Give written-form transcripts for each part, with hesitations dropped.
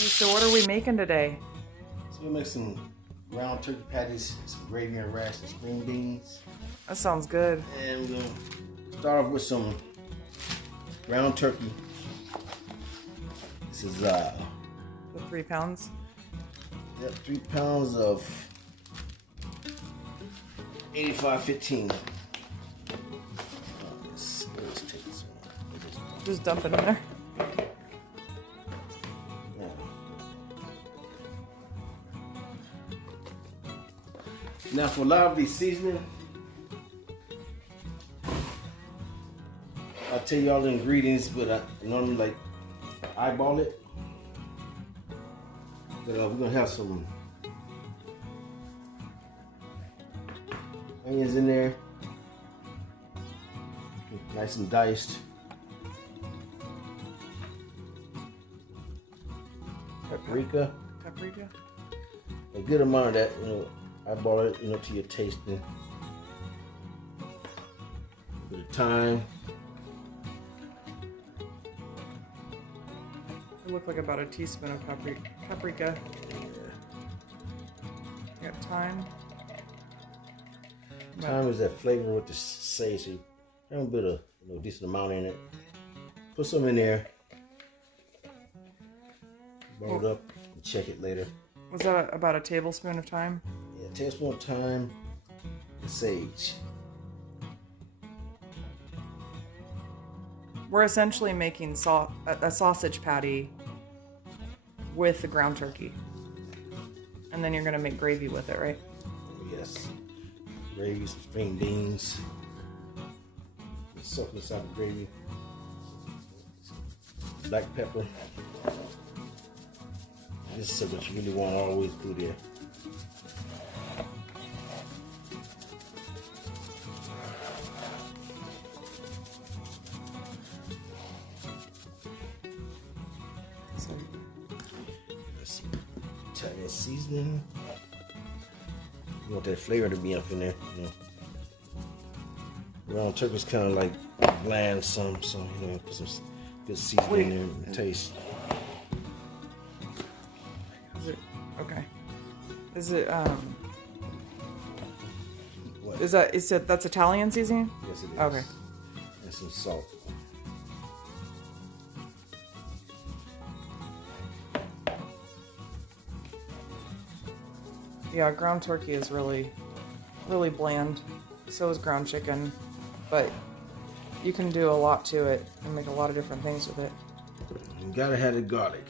So what are we making today? So we'll make some round turkey patties, some gravy and rice, and spring beans. That sounds good. And we're gonna start off with some ground turkey. This is The 3 pounds. 3 pounds of 8515. Let's take this one. Just dump it in there. Now for lively seasoning, I'll tell you all the ingredients, but I normally like eyeball it. But we're gonna have some onions in there, nice and diced. Paprika. A good amount of that, eyeball it, to your tasting. A bit of thyme. It looked like about a teaspoon of paprika. You got thyme. Thyme is that flavor with the sage. So have a bit of decent amount in it. Put some in there. Roll it up and check it later. Was that about a tablespoon of thyme? Yeah, a tablespoon of thyme and sage. We're essentially making a sausage patty with the ground turkey. And then you're going to make gravy with it, right? Yes. Gravy, some string beans. Soak inside the gravy. Black pepper. This is what you really want all the way through there. Let's see. Italian seasoning. You want that flavor to be up in there. Ground turkey's kind of like bland, so put some good seasoning in there and taste. Okay. Is it What? That's Italian seasoning? Yes, it is. Okay. And some salt. Yeah, ground turkey is really, really bland. So is ground chicken, but you can do a lot to it and make a lot of different things with it. You gotta have the garlic.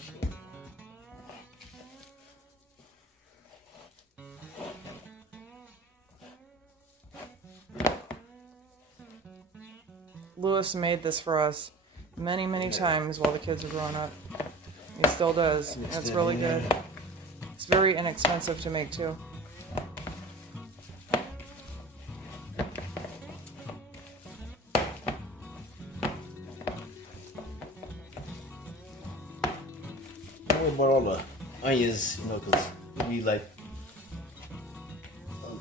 Lewis made this for us many, many times while the kids were growing up. He still does. And it's really good. It's very inexpensive to make too. I bought all the onions, because it'll be like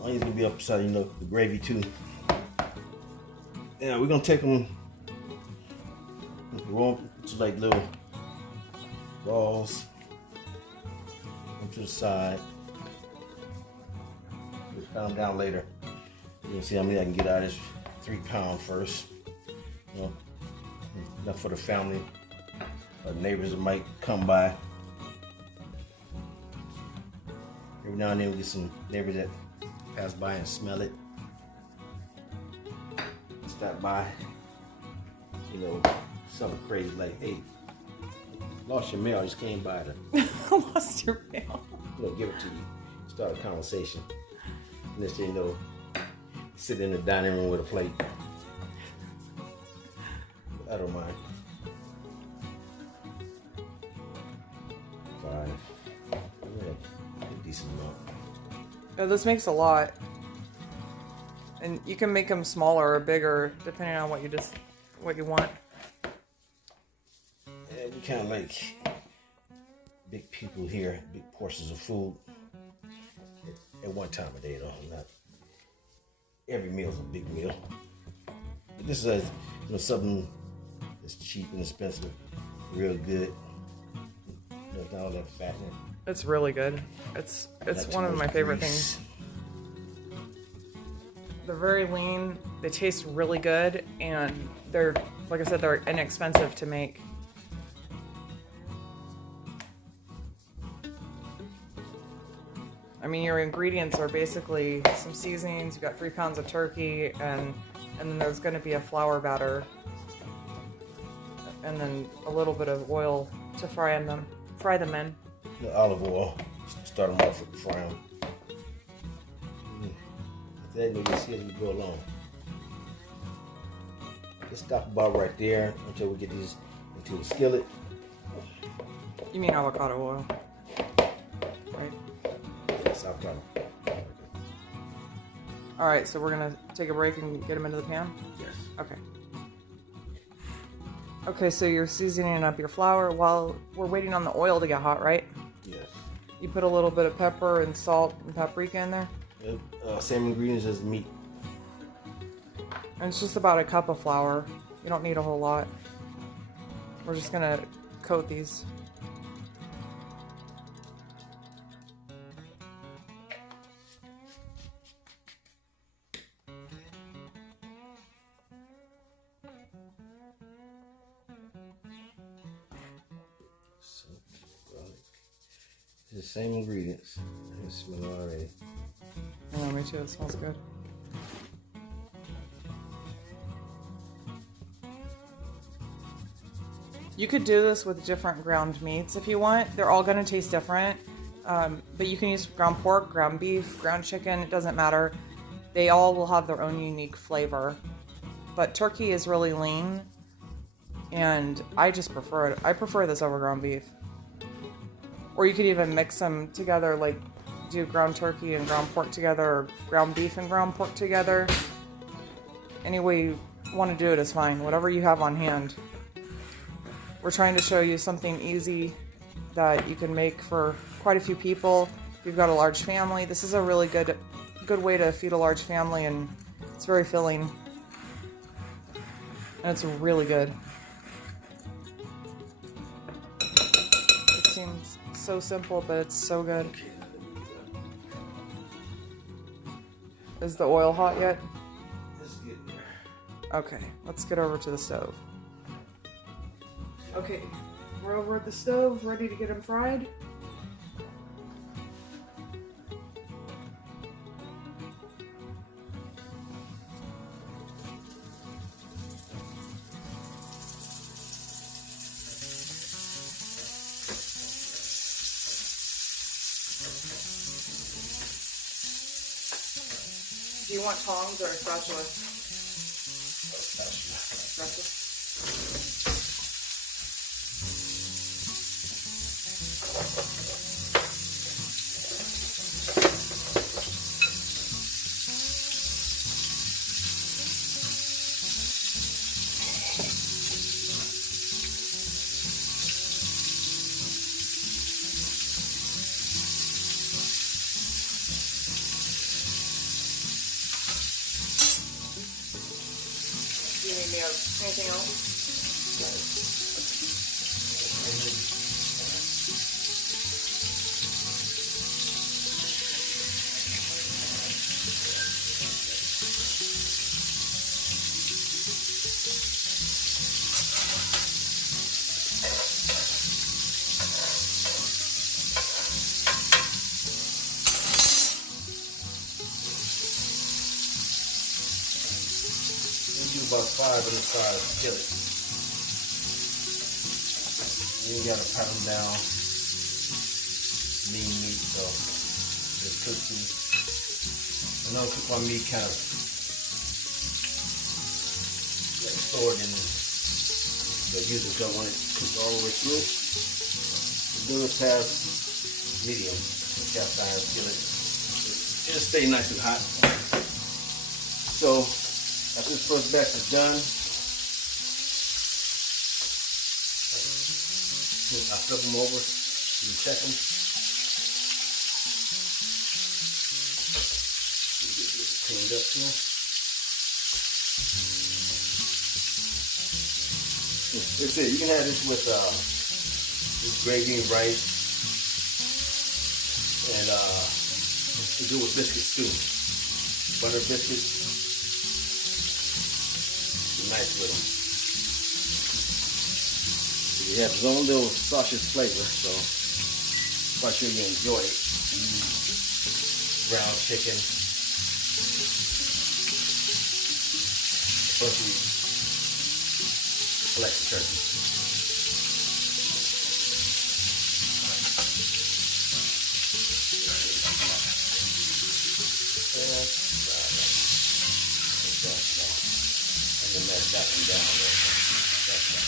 onions gonna be upside, the gravy too. Yeah, we're gonna take them, roll them to like little balls, them to the side. We'll pound them down later. You'll see how many I can get out of this 3 pound first. Enough for the family, neighbors that might come by. Every now and then we get some neighbors that pass by and smell it. Stop by, something crazy like, hey, lost your mail, I just came by to Lost your mail. give it to you. Start a conversation. Next thing you know, sit in the dining room with a plate. I don't mind. 5. Yeah, a decent amount. Yeah, this makes a lot. And you can make them smaller or bigger depending on what you want. Yeah, we kind of like big people here, big portions of food at one time of day, though. Not every meal is a big meal. But this is something that's cheap and expensive, real good. There's not all that fat in it. It's really good. It's Not too one of much my favorite grease. things. They're very lean. They taste really good, and they're, like I said, they're inexpensive to make. I mean, your ingredients are basically some seasonings. You got 3 pounds of turkey, and then there's going to be a flour batter, and then a little bit of oil to fry them in. The olive oil. Start them off with the fry them. Then you see as we go along. Let's stop about right there until we get these into the skillet. You mean avocado oil, right? Yes, avocado. All right, so we're gonna take a break and get them into the pan. Yes. Okay. Okay, so you're seasoning up your flour while we're waiting on the oil to get hot, right? Yes. You put a little bit of pepper and salt and paprika in there, Same ingredients as the meat. and it's just about a cup of flour. You don't need a whole lot. We're just gonna coat these. It's the same ingredients. I can smell it already. Oh, me too. It smells good. You could do this with different ground meats if you want. They're all going to taste different. But you can use ground pork, ground beef, ground chicken. It doesn't matter. They all will have their own unique flavor. But turkey is really lean. And I just prefer it. I prefer this over ground beef. Or you could even mix them together, like do ground turkey and ground pork together, or ground beef and ground pork together. Any way you want to do it is fine. Whatever you have on hand. We're trying to show you something easy that you can make for quite a few people. If you've got a large family, this is a really good way to feed a large family, and it's very filling. And it's really good. It seems so simple, but it's so good. Is the oil hot yet? Let's get there. Okay, let's get over to the stove. Okay, we're over at the stove, ready to get them fried. Do you want tongs or a spatula? Spatula. Do you need me anything else? We do about 5 on the side of the skillet. You gotta pat them down. Lean meat, so just cook these. I know I cook my meat kind of like stored in the usually don't want it cooked all the way through. Do it past medium, the cast iron skillet. It'll stay nice and hot. So after this first batch is done, I flip them over and check them. Get this cleaned up here. That's it. You can have this with It's gravy and rice, and to do with biscuits too. Butter biscuits, nice with them. You have its own little sausage flavor, so quite sure you enjoy it. Ground chicken, especially select turkey. And then mash that one down there. That's right.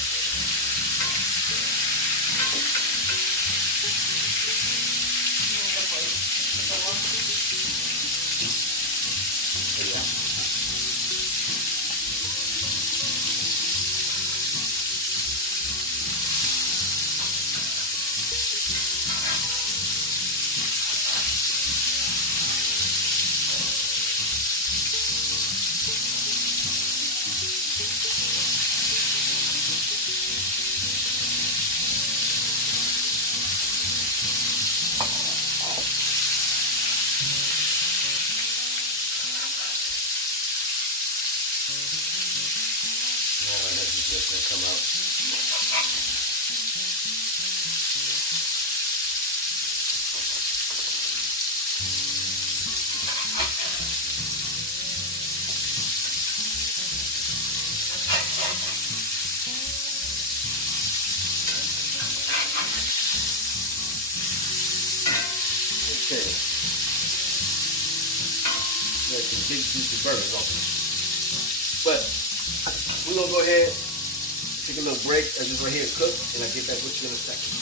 Come out. Okay. There's some big juicy burgers on it. But we're gonna go ahead. Take a little break as this right here cook, and I'll get back with you in a second.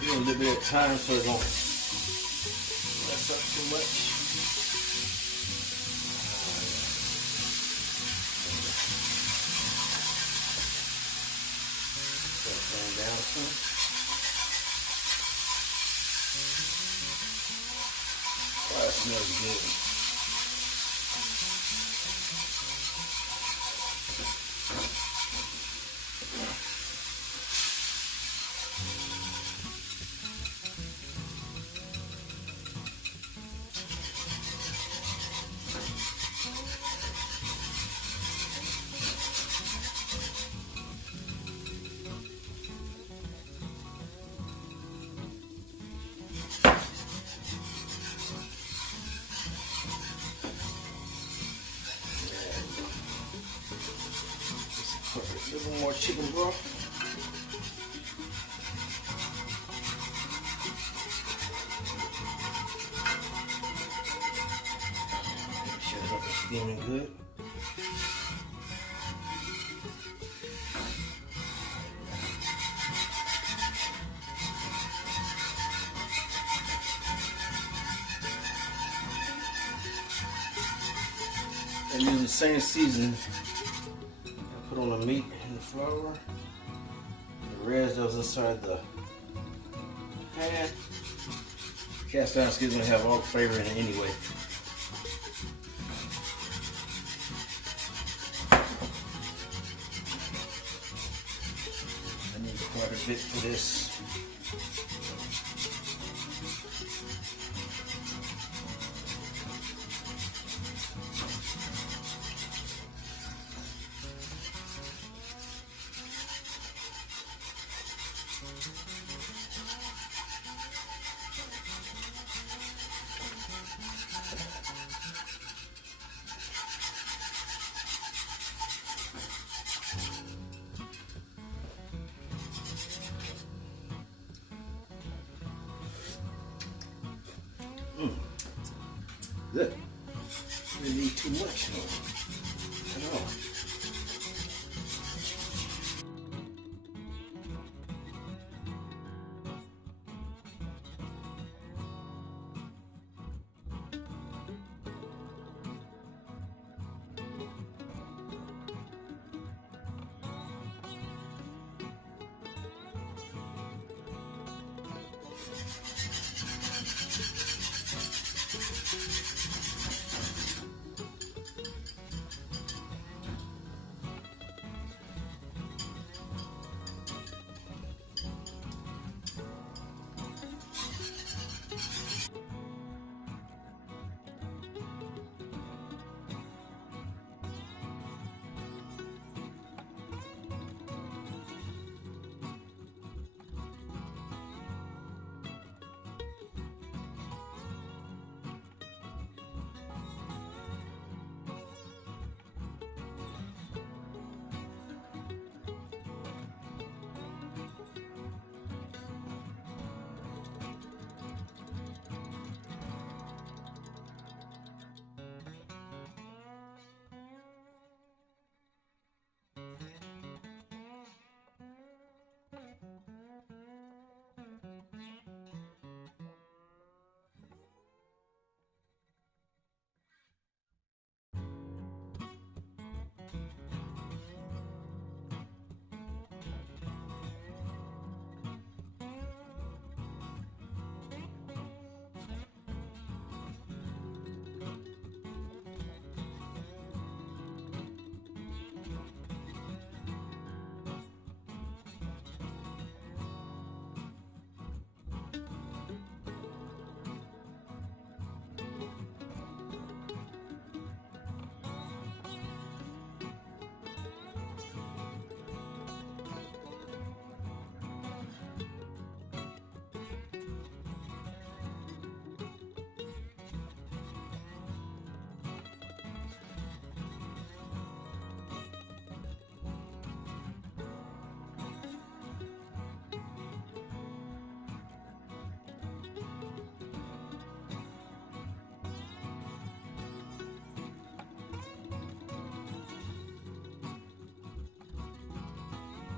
Give it a little bit of time so it don't mess up too much. Put that down some. Oh, that smells good. A little more chicken broth. Make sure it's steaming good. And use the same seasoning. Put on the meat and the flour. The rest that was inside the pan. Cast iron skillet's gonna have all the flavor in it anyway. I need quite a bit for this. good. Didn't need too much at all.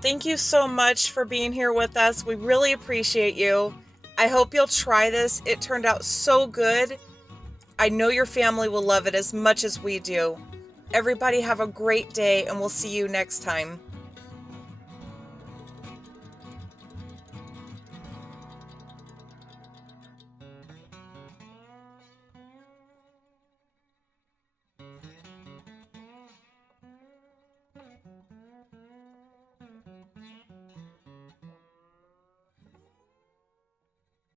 Thank you so much for being here with us. We really appreciate you. I hope you'll try this. It turned out so good. I know your family will love it as much as we do. Everybody have a great day, and we'll see you next time.